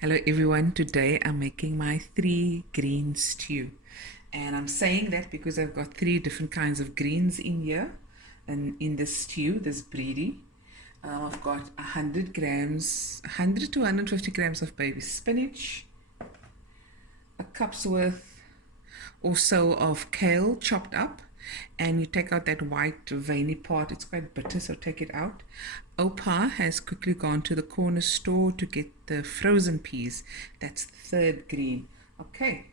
Hello everyone, today I'm making my 3 green stew, and I'm saying that because I've got 3 different kinds of greens in here and in this stew, this breedy. I've got 100 grams, 100 to 150 grams of baby spinach, a cup's worth or so of kale chopped up, and you take out that white veiny part. It's quite bitter, so take it out. Opa has quickly gone to the corner store to get the frozen peas. That's the third green. Okay,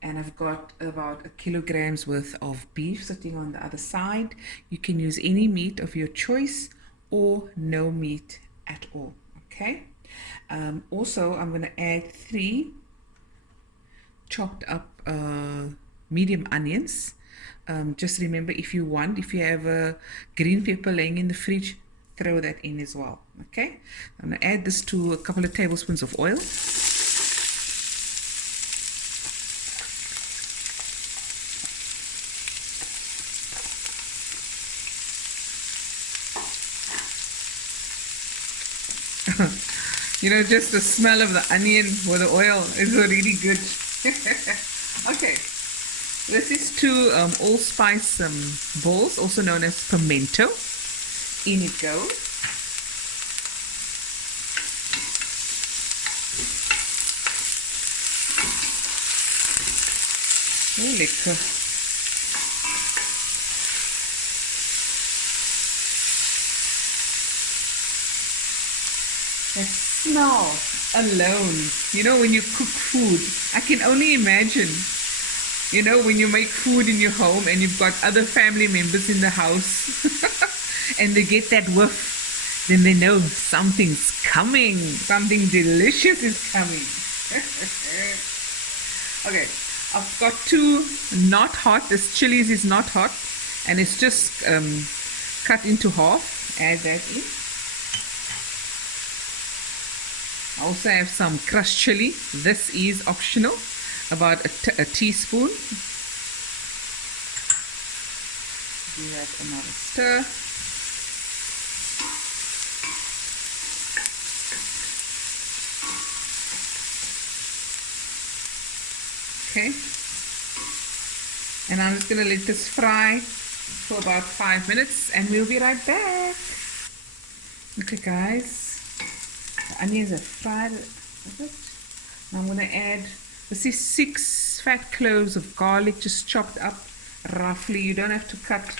and I've got about a kilogram's worth of beef sitting on the other side. You can use any meat of your choice or no meat at all. Okay, also I'm going to add 3 chopped up medium onions. Just remember, if you have a green pepper laying in the fridge, throw that in as well. Okay, I'm going to add this to a couple of tablespoons of oil. Just the smell of the onion with the oil is really good. Okay, this is 2 allspice balls, also known as pimento. In it goes. Oh, lekker. That smell alone, when you cook food, I can only imagine, when you make food in your home and you've got other family members in the house and they get that whiff, then they know something's coming, something delicious is coming. Okay, I've got 2 not hot. This chilies is not hot, and it's just cut into half. Add that in. I also have some crushed chili. This is optional, about a teaspoon. Give that another stir. Okay, and I'm just going to let this fry for about 5 minutes, and we'll be right back. Okay guys, the onions are fried a bit. Now I'm going to add, this is 6 fat cloves of garlic, just chopped up roughly. You don't have to cut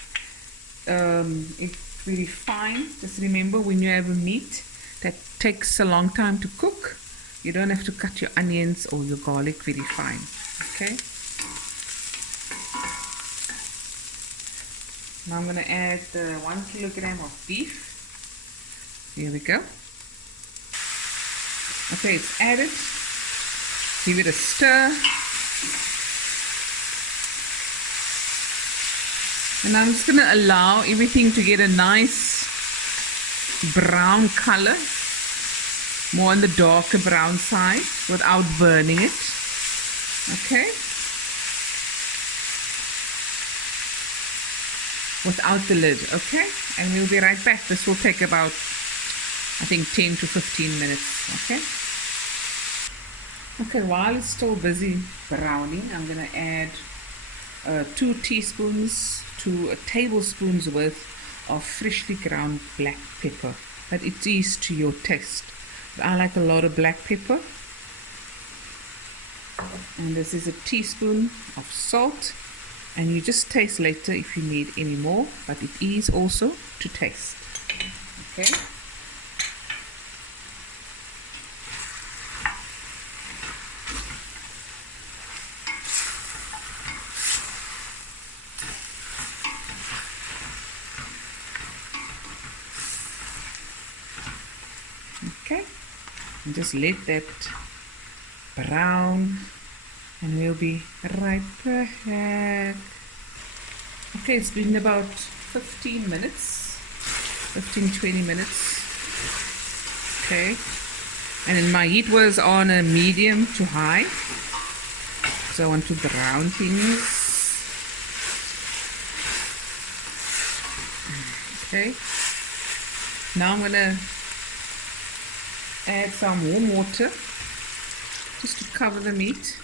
it really fine. Just remember, when you have a meat that takes a long time to cook, you don't have to cut your onions or your garlic very fine. Okay, now I'm going to add the 1 kilogram of beef. Here we go. Okay, it's added. Give it a stir. And I'm just going to allow everything to get a nice brown color, more on the darker brown side, without burning it. Okay, without the lid. Okay, and we'll be right back. This will take about, I think, 10 to 15 minutes. Okay, while it's still busy browning, I'm going to add 2 teaspoons to a tablespoon's worth of freshly ground black pepper, but it is to your taste. I like a lot of black pepper. And this is a teaspoon of salt, and you just taste later if you need any more, but it is also to taste. Okay, okay, and just let that brown, and we'll be right back. Okay, it's been about 15 minutes, 15-20 minutes. Okay, and then my heat was on a medium to high, so I want to brown things. Okay, now I'm gonna add some warm water just to cover the meat.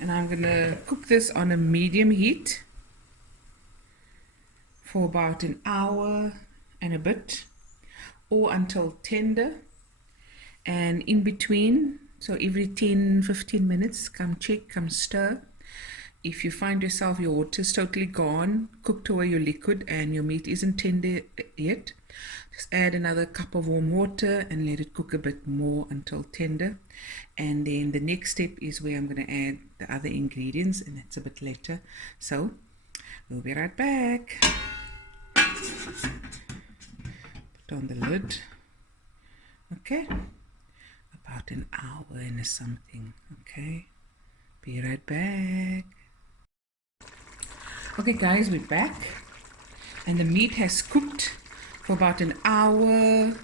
And I'm going to cook this on a medium heat for about an hour and a bit, or until tender. And in between, so every 10-15 minutes, come check, come stir. If you find yourself your water's totally gone, cooked away your liquid, and your meat isn't tender yet, just add another cup of warm water and let it cook a bit more until tender. And then the next step is where I'm going to add the other ingredients, and that's a bit later. So we'll be right back. Put on the lid. Okay, about an hour and something. Okay, be right back. Okay guys, we're back, and the meat has cooked for about an hour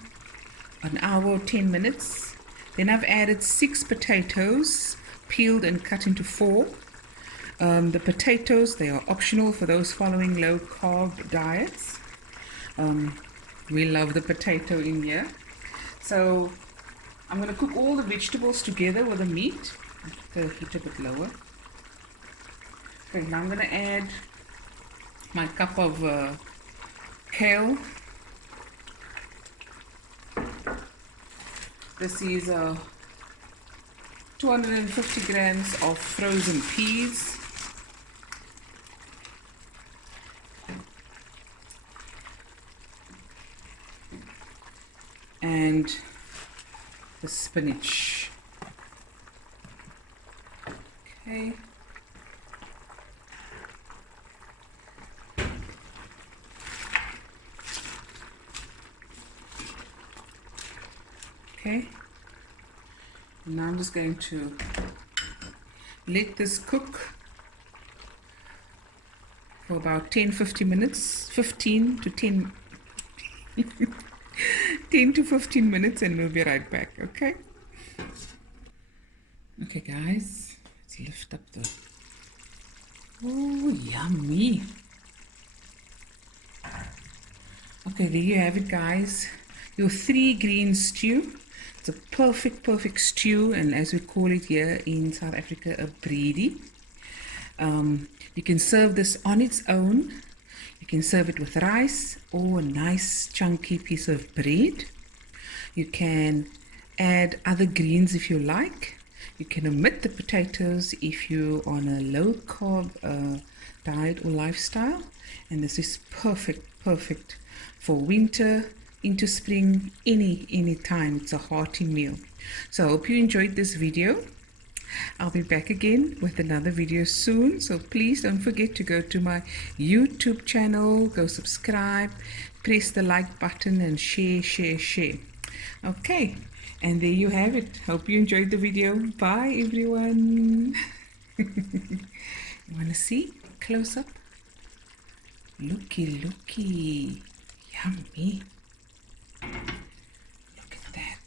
or 10 minutes. Then I've added 6 potatoes, peeled and cut into 4. The potatoes, they are optional for those following low carb diets. We love the potato in here. So I'm going to cook all the vegetables together with the meat. The heat a bit lower. Okay, now I'm going to add my cup of kale. This is 250 grams of frozen peas. And the spinach. Okay. Okay. And now I'm just going to let this cook for about 10-15 minutes, 15 to 10 10 to 15 minutes, and we'll be right back. Okay. Okay guys, let's lift up the, oh yummy. Okay, there you have it guys, your 3 green stew. It's a perfect stew, and as we call it here in South Africa, a breedy. You can serve this on its own. You can serve it with rice or a nice chunky piece of bread. You can add other greens if you like. You can omit the potatoes if you're on a low carb diet or lifestyle. And this is perfect for winter into spring, any time. It's a hearty meal. So I hope you enjoyed this video. I'll be back again with another video soon, so please don't forget to go to my YouTube channel, go subscribe, press the like button, and share. Okay, and there you have it. Hope you enjoyed the video. Bye everyone. You want to see close up? Looky, yummy. Look at that.